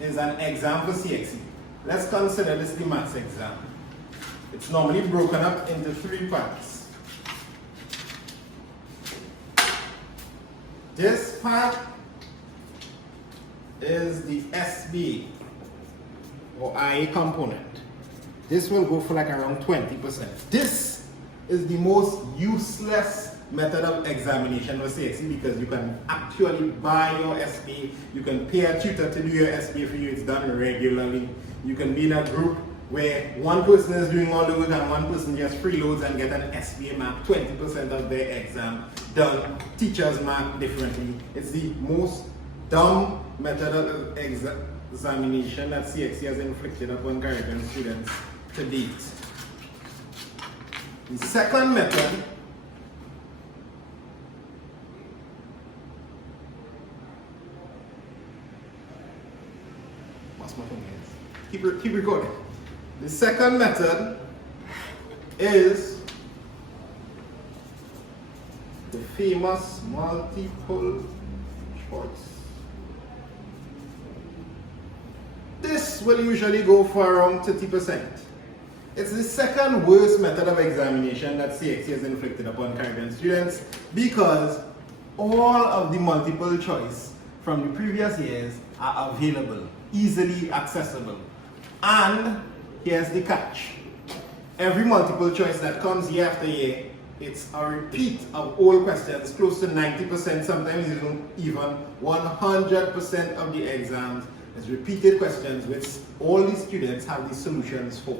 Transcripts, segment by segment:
is an exam for CXC. Let's consider this the maths exam. It's normally broken up into 3 parts. This part is the SBA or IA component. This will go for like around 20%. This is the most useless method of examination for CXC because you can actually buy your SBA, you can pay a tutor to do your SBA for you, it's done regularly. You can be in a group where one person is doing all the work and one person just freeloads and get an SBA mark, 20% of their exam done. Teachers mark differently. It's the most dumb method of examination that CXC has inflicted upon Caribbean students to date. The second method keep recording. The second method is the famous multiple choice. This will usually go for around 30%. It's the second worst method of examination that CXC has inflicted upon Caribbean students because all of the multiple choice from the previous years are available, easily accessible. And here's the catch. Every multiple choice that comes year after year, it's a repeat of old questions, close to 90%, sometimes even 100% of the exams is repeated questions which all the students have the solutions for.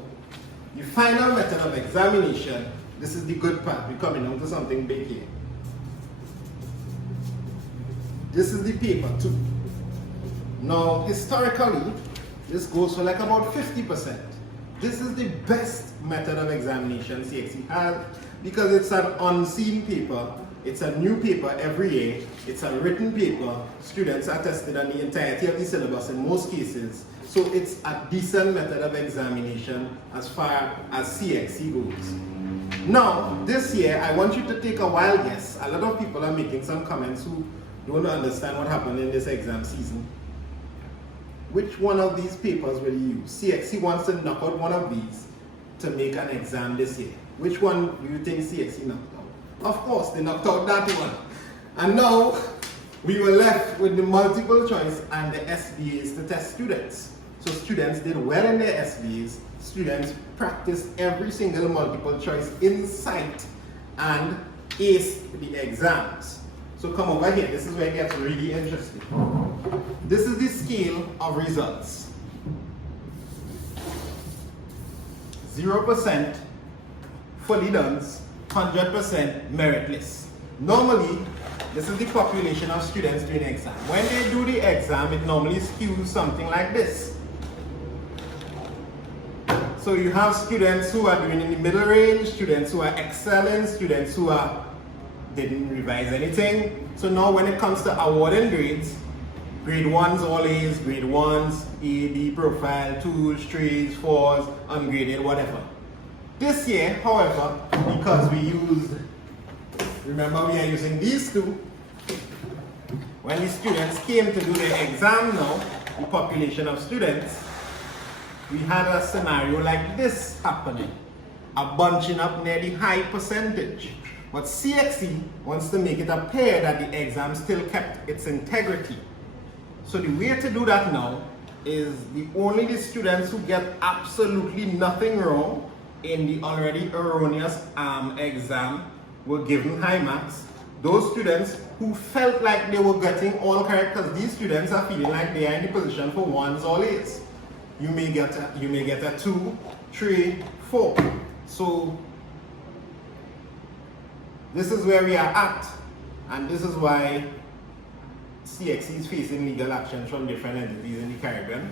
The final method of examination, this is the good part, we're coming on to something big here. This is the paper 2. Now, historically, this goes for like about 50%. This is the best method of examination CXC has because it's an unseen paper. It's a new paper every year. It's a written paper. Students are tested on the entirety of the syllabus in most cases. So it's a decent method of examination as far as CXC goes. Now, this year, I want you to take a wild guess. A lot of people are making some comments who don't understand what happened in this exam season. Which one of these papers will you use? CXC wants to knock out one of these to make an exam this year. Which one do you think CXC knocked out? Of course, they knocked out that one. And now, we were left with the multiple choice and the SBAs to test students. So students did well in their SBAs. Students practiced every single multiple choice in sight and aced the exams. So come over here, this is where it gets really interesting. This is the scale of results. 0% fully done, 100% meritless. Normally, this is the population of students doing the exam. When they do the exam, it normally skews something like this. So you have students who are doing in the middle range, students who are excelling, students who didn't revise anything. So now when it comes to awarding grades, grade 1s all A's, grade 1s, A, B profile, 2s, 3s, 4s, ungraded, whatever. This year, however, because remember we are using these two, when the students came to do their exam now, the population of students, we had a scenario like this happening, a bunching up near the high percentage. But CXC wants to make it appear that the exam still kept its integrity. So the way to do that now is only the students who get absolutely nothing wrong in the already erroneous exam were given high marks. Those students who felt like they were getting all correct, because these students are feeling like they are in the position for 1s or A's. You may get a 2, 3, 4. So this is where we are at, and this is why CXC is facing legal action from different entities in the Caribbean.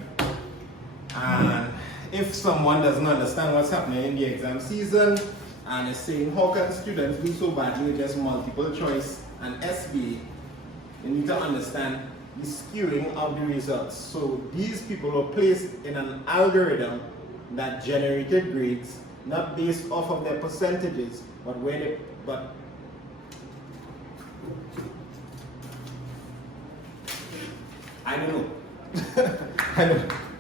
And if someone doesn't understand what's happening in the exam season and is saying, how can students do so badly with just multiple choice and SBA, you need to understand the skewing of the results. So these people were placed in an algorithm that generated grades not based off of their percentages, but I don't know. I know.